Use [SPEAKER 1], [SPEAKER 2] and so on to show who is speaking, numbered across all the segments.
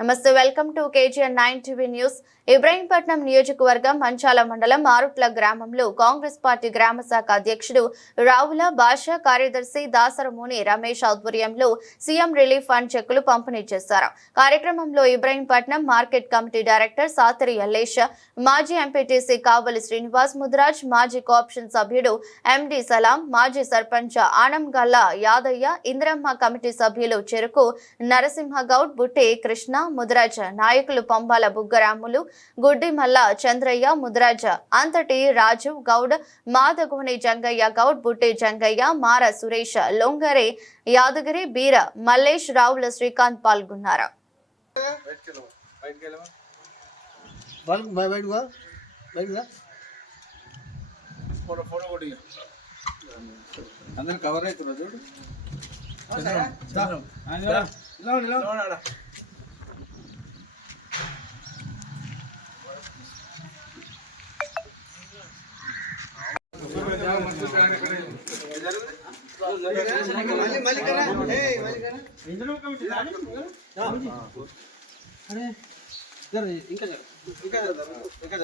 [SPEAKER 1] నమస్తే welcome to K G N nine TV news. Ibrahimpatnam నియోజకవర్గం మంచాల మండలం ఆరుట్ల గ్రామంలో కాంగ్రెస్ పార్టీ గ్రామ శాఖ అధ్యక్షుడు రావుల భాషా కార్యదర్శి దాసరముని రమేష్ ఆధ్వర్యంలో సీఎం రిలీఫ్ ఫండ్ చెక్కులు పంపిణీ చేశారు. కార్యక్రమంలో Ibrahimpatnam market committee director Satari Allesha మాజీ ఎంపీటీసీ కావలి శ్రీనివాస్ ముద్రాజ్ మాజీ కోఆప్షన్ సభ్యుడు ఎండి సలాం మాజీ సర్పంచ్ ఆనంగల్లా యాదయ్య ఇంద్రమ్మ కమిటీ సభ్యులు చెరుకు నరసింహగౌడ్ బుట్టి కృష్ణ ముద్రాజ్ నాయకులు పంబాల బుగ్గరాములు గుడ్డిమల్ల చంద్రయ్య ముద్రాజ్ అంతటి రాజు గౌడ్ మాదగోని జంగయ్య గౌడ్ బుట్టి జంగయ్య మార సురేష్ లొంగరే యాదగిరి బీర మల్లేష్ రావుల శ్రీకాంత్ పాల్గొన్నారు.
[SPEAKER 2] అందరు కవర్ అవుతున్నారు చూడు.
[SPEAKER 3] మళ్ళీ కరా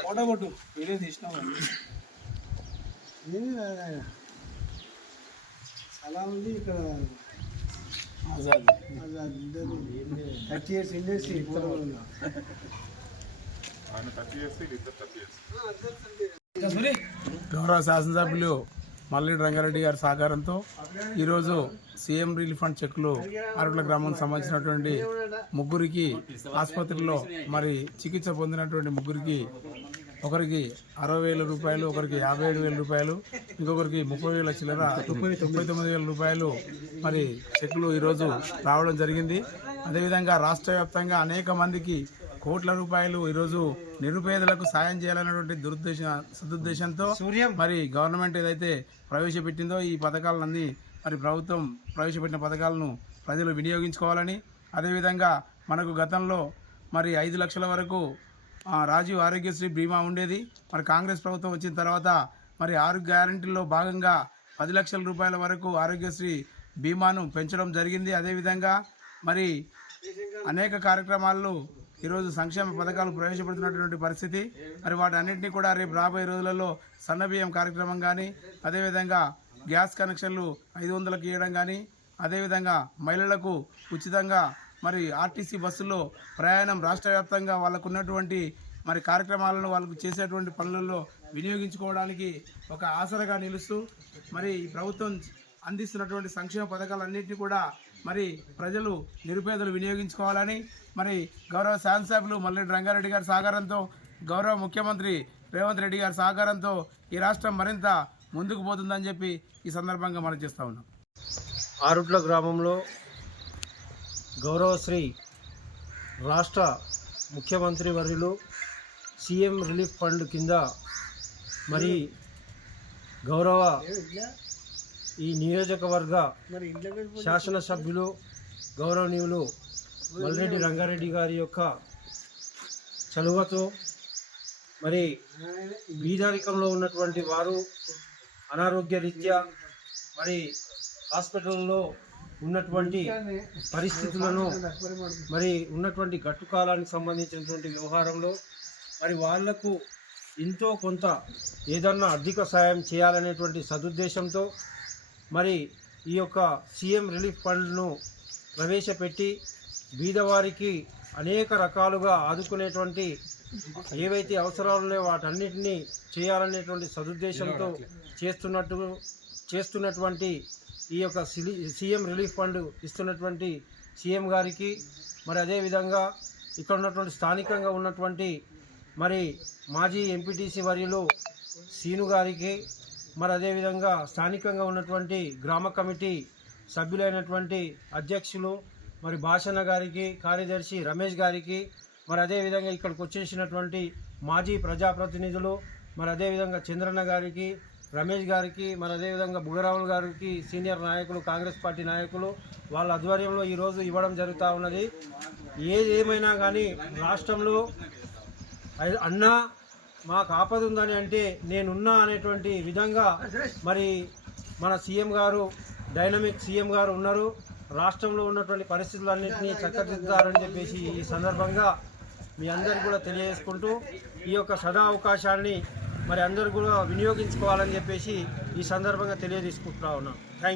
[SPEAKER 2] ఫోటో కొట్టు వీడియో?
[SPEAKER 3] చాలా ఉంది ఇక్కడ.
[SPEAKER 2] ఆజాద్.
[SPEAKER 3] థర్టీ ఇయర్స్ ఇండస్ట్రీ
[SPEAKER 4] గౌరవ శాసనసభ్యులు మల్లెడి రంగారెడ్డి గారి సహకారంతో ఈరోజు సీఎం రిలీఫ్ ఫండ్ చెక్కులు అరకుల గ్రామానికి సంబంధించినటువంటి ముగ్గురికి ఆసుపత్రిలో మరి చికిత్స పొందినటువంటి ముగ్గురికి ఒకరికి అరవై వేల రూపాయలు ఒకరికి యాభై ఏడు వేల రూపాయలు ఇంకొకరికి ముప్పై వేల చిల్లర ముప్పై తొంభై తొమ్మిది వేల రూపాయలు మరి చెక్కులు ఈరోజు రావడం జరిగింది. అదేవిధంగా రాష్ట్ర వ్యాప్తంగా అనేక మందికి కోట్ల రూపాయలు ఈరోజు నిరుపేదలకు సాయం చేయాలనేటువంటి దురుద్దేశ సదుద్దేశంతో మరి గవర్నమెంట్ ఏదైతే ప్రవేశపెట్టిందో ఈ పథకాలన్నీ మరి ప్రభుత్వం ప్రవేశపెట్టిన పథకాలను ప్రజలు వినియోగించుకోవాలని అదేవిధంగా మనకు గతంలో మరి ఐదు లక్షల వరకు రాజీవ్ ఆరోగ్యశ్రీ బీమా ఉండేది. మరి కాంగ్రెస్ ప్రభుత్వం వచ్చిన తర్వాత మరి ఆరు గ్యారంటీల్లో భాగంగా పది లక్షల రూపాయల వరకు ఆరోగ్యశ్రీ బీమాను పెంచడం జరిగింది. అదేవిధంగా మరి అనేక కార్యక్రమాల్లో ఈరోజు సంక్షేమ పథకాలు ప్రవేశపెడుతున్నటువంటి పరిస్థితి. మరి వాటి అన్నింటినీ కూడా రేపు రాబోయే రోజులలో సన్నబియ్యం కార్యక్రమం కానీ అదేవిధంగా గ్యాస్ కనెక్షన్లు ఐదు వందలకు ఇవ్వడం కానీ అదేవిధంగా మహిళలకు ఉచితంగా మరి ఆర్టీసీ బస్సుల్లో ప్రయాణం రాష్ట్ర వ్యాప్తంగా వాళ్ళకు ఉన్నటువంటి మరి కార్యక్రమాలను వాళ్ళకు చేసేటువంటి పనులలో వినియోగించుకోవడానికి ఒక ఆసరగా నిలుస్తూ మరి ఈ ప్రభుత్వం అందిస్తున్నటువంటి సంక్షేమ పథకాలన్నింటినీ కూడా మరి ప్రజలు నిరుపేదలు వినియోగించుకోవాలని మరి గౌరవ శాసనసభ్యులు మల్లెడ్డి రంగారెడ్డి గారి సహకారంతో గౌరవ ముఖ్యమంత్రి రేవంత్ రెడ్డి గారి సహకారంతో ఈ రాష్ట్రం మరింత ముందుకు పోతుందని చెప్పి ఈ సందర్భంగా మనం చేస్తా ఉన్నాం.
[SPEAKER 5] ఆరుట్ల గ్రామంలో గౌరవశ్రీ రాష్ట్ర ముఖ్యమంత్రి వర్యులు సీఎం రిలీఫ్ ఫండ్ కింద మరి గౌరవ ఈ నియోజకవర్గ శాసనసభ్యులు గౌరవనీయులు మల్రెడ్డి రంగారెడ్డి గారి యొక్క చలువతో మరి బీదరికంలో ఉన్నటువంటి వారు అనారోగ్య రీత్యా మరి హాస్పిటల్లో ఉన్నటువంటి పరిస్థితులను మరి ఉన్నటువంటి గట్టుకాలానికి సంబంధించినటువంటి వ్యవహారంలో మరి వాళ్ళకు ఎంతో కొంత ఏదన్నా ఆర్థిక సాయం చేయాలనేటువంటి సదుద్దేశంతో మరి ఈ యొక్క సీఎం రిలీఫ్ ఫండ్ను ప్రవేశపెట్టి బీదవారికి అనేక రకాలుగా ఆదుకునేటువంటి ఏవైతే అవసరాలు ఉన్నాయో వాటన్నిటినీ చేయాలనేటువంటి సదుద్దేశంతో చేస్తున్నట్టు చేస్తున్నటువంటి ఈ యొక్క సిలి- సీఎం రిలీఫ్ ఫండ్ ఇస్తున్నటువంటి సీఎం గారికి మరి అదేవిధంగా ఇక్కడ ఉన్నటువంటి స్థానికంగా ఉన్నటువంటి మరి మాజీ ఎంపీటీసీ వర్యులు సీను గారికి మరి అదేవిధంగా స్థానికంగా ఉన్నటువంటి గ్రామ కమిటీ సభ్యులైనటువంటి అధ్యక్షులు మరి భాషణ గారికి కార్యదర్శి రమేష్ గారికి మరి అదేవిధంగా ఇక్కడికి వచ్చేసినటువంటి మాజీ ప్రజాప్రతినిధులు మరి అదేవిధంగా చంద్రన్న గారికి రమేష్ గారికి మరి అదేవిధంగా బుగరాములు గారికి సీనియర్ నాయకులు కాంగ్రెస్ పార్టీ నాయకులు వాళ్ళ ఆధ్వర్యంలో ఈరోజు ఇవ్వడం జరుగుతూ ఉన్నది. ఏది ఏమైనా కానీ రాష్ట్రంలో అన్నా మాకు ఆపద ఉందని అంటే నేనున్నా అనేటువంటి విధంగా మరి మన సీఎం గారు డైనమిక్ సీఎం గారు ఉన్నారు. రాష్ట్రంలో ఉన్నటువంటి పరిస్థితులన్నింటినీ చక్కదిద్దారని చెప్పేసి ఈ సందర్భంగా మీ అందరికీ కూడా తెలియజేసుకుంటూ ఈ యొక్క సదా అవకాశాన్ని మరి అందరూ కూడా వినియోగించుకోవాలని చెప్పేసి ఈ సందర్భంగా తెలియజేసుకుంటా ఉన్నాను థ్యాంక్